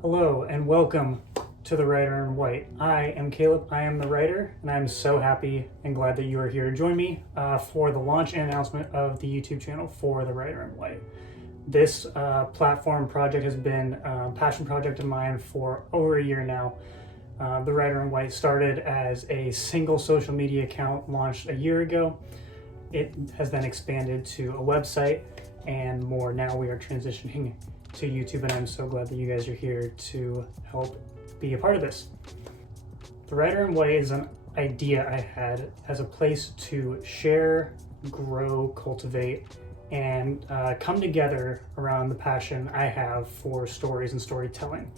Hello and welcome to The Writer in White. I am Caleb, I am the writer, and I'm so happy and glad that you are here to join me for the launch and announcement of the YouTube channel for The Writer in White. This platform project has been a passion project of mine for over a year now. The Writer in White started as a single social media account launched a year ago. It has then expanded to a website and more. Now we are transitioning to YouTube, and I'm so glad that you guys are here to help be a part of this. The Writer in White is an idea I had as a place to share, grow, cultivate, and come together around the passion I have for stories and storytelling.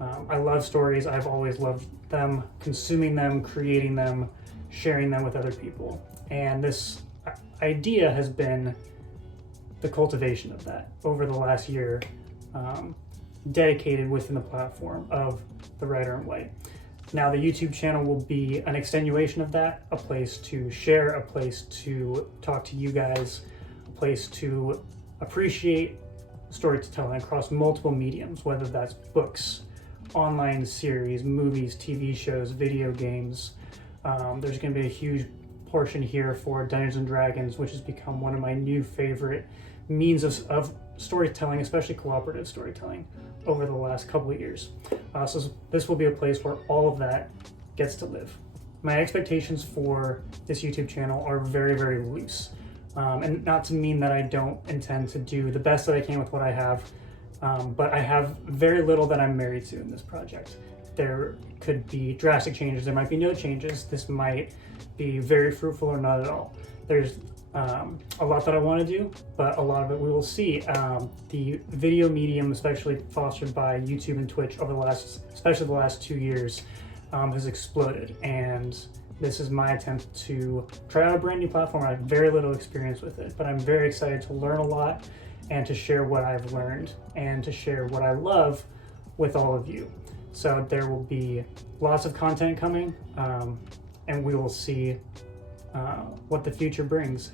I love stories. I've always loved them, consuming them, creating them, sharing them with other people. And this idea has been the cultivation of that over the last year, dedicated within the platform of The Writer in White. Now the YouTube channel will be an extenuation of that, a place to share, a place to talk to you guys, a place to appreciate storytelling across multiple mediums, whether that's books, online series, movies, TV shows, video games. There's going to be a huge portion here for Dungeons and Dragons, which has become one of my new favorite means of storytelling, especially cooperative storytelling, over the last couple of years. So this will be a place where all of that gets to live. My expectations for this YouTube channel are very, very loose. And not to mean that I don't intend to do the best that I can with what I have, but I have very little that I'm married to in this project. There could be drastic changes, there might be no changes, this might be very fruitful or not at all. There's a lot that I want to do, but a lot of it we will see. The video medium, especially fostered by YouTube and Twitch over especially the last 2 years, has exploded, and this is my attempt to try out a brand new platform. I have very little experience with it, but I'm very excited to learn a lot and to share what I've learned and to share what I love with all of you. So there will be lots of content coming, and we will see what the future brings.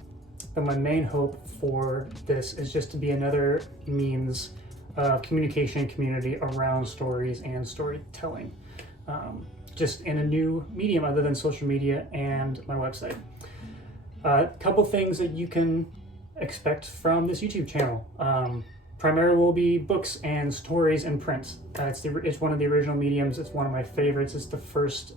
But my main hope for this is just to be another means of communication and community around stories and storytelling, just in a new medium other than social media and my website. A couple things that you can expect from this YouTube channel. Primarily will be books and stories in print. It's one of the original mediums. It's one of my favorites. It's the first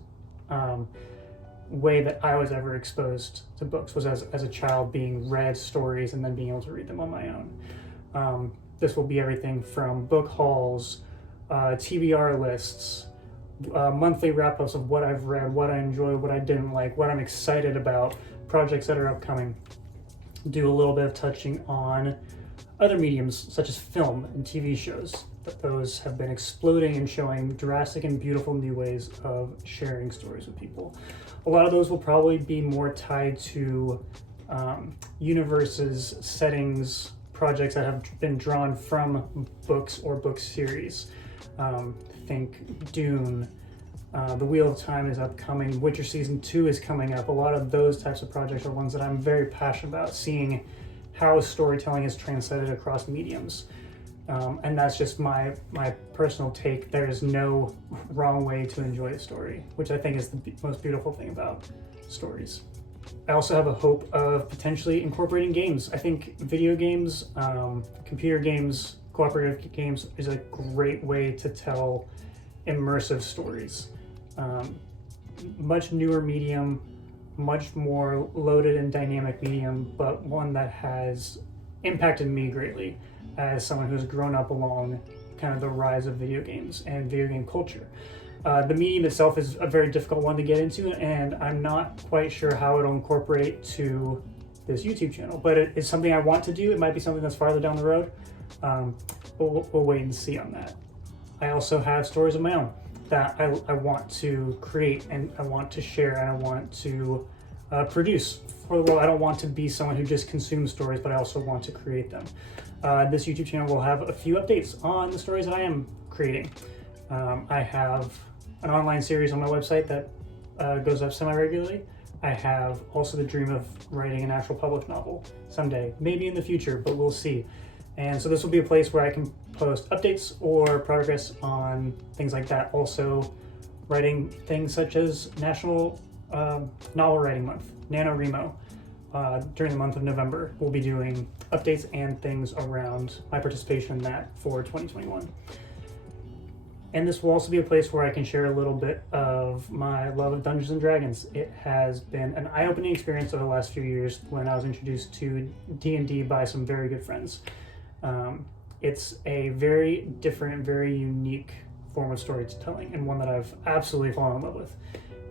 way that I was ever exposed to books, was as a child, being read stories and then being able to read them on my own. This will be everything from book hauls, TBR lists, monthly wrap-ups of what I've read, what I enjoy, what I didn't like, what I'm excited about, projects that are upcoming. Do a little bit of touching on other mediums such as film and TV shows. Those have been exploding and showing drastic and beautiful new ways of sharing stories with people. A lot of those will probably be more tied to universes, settings, projects that have been drawn from books or book series. Think Dune, The Wheel of Time is upcoming, Witcher Season 2 is coming up. A lot of those types of projects are ones that I'm very passionate about, seeing how storytelling is translated across mediums. And that's just my personal take. There is no wrong way to enjoy a story, which I think is the most beautiful thing about stories. I also have a hope of potentially incorporating games. I think video games, computer games, cooperative games is a great way to tell immersive stories. Much newer medium, much more loaded and dynamic medium, but one that has impacted me greatly as someone who's grown up along kind of the rise of video games and video game culture. The medium itself is a very difficult one to get into, and I'm not quite sure how it'll incorporate to this YouTube channel, but it is something I want to do. It might be something that's farther down the road. We'll wait and see on that. I also have stories of my own that I want to create, and I want to share, and I want to produce for the world. I don't want to be someone who just consumes stories, but I also want to create them. This YouTube channel will have a few updates on the stories that I am creating. I have an online series on my website that goes up semi-regularly. I have also the dream of writing an actual published novel someday, maybe in the future, but we'll see. And so this will be a place where I can post updates or progress on things like that. Also, writing things such as National Novel Writing Month, NaNoWriMo. During the month of November, we'll be doing updates and things around my participation in that for 2021. And this will also be a place where I can share a little bit of my love of Dungeons & Dragons. It has been an eye-opening experience over the last few years when I was introduced to D&D by some very good friends. It's a very different, very unique form of storytelling, and one that I've absolutely fallen in love with,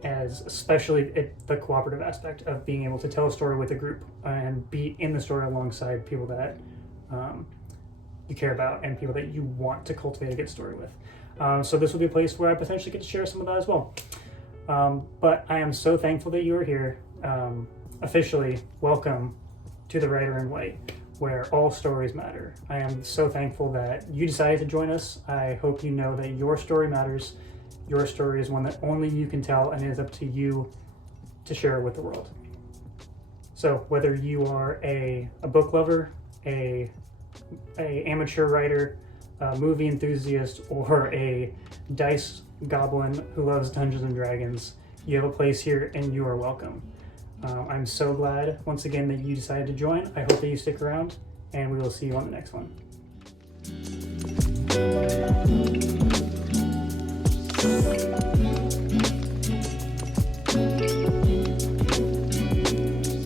as especially the cooperative aspect of being able to tell a story with a group and be in the story alongside people that you care about and people that you want to cultivate a good story with. So this will be a place where I potentially get to share some of that as well. But I am so thankful that you are here. Officially, welcome to the Writer in White, where all stories matter. I am so thankful that you decided to join us. I hope you know that your story matters. Your story is one that only you can tell, and it is up to you to share it with the world. So whether you are a book lover, a amateur writer, a movie enthusiast, or a dice goblin who loves Dungeons and Dragons, you have a place here and you are welcome. I'm so glad once again that you decided to join. I hope that you stick around, and we will see you on the next one.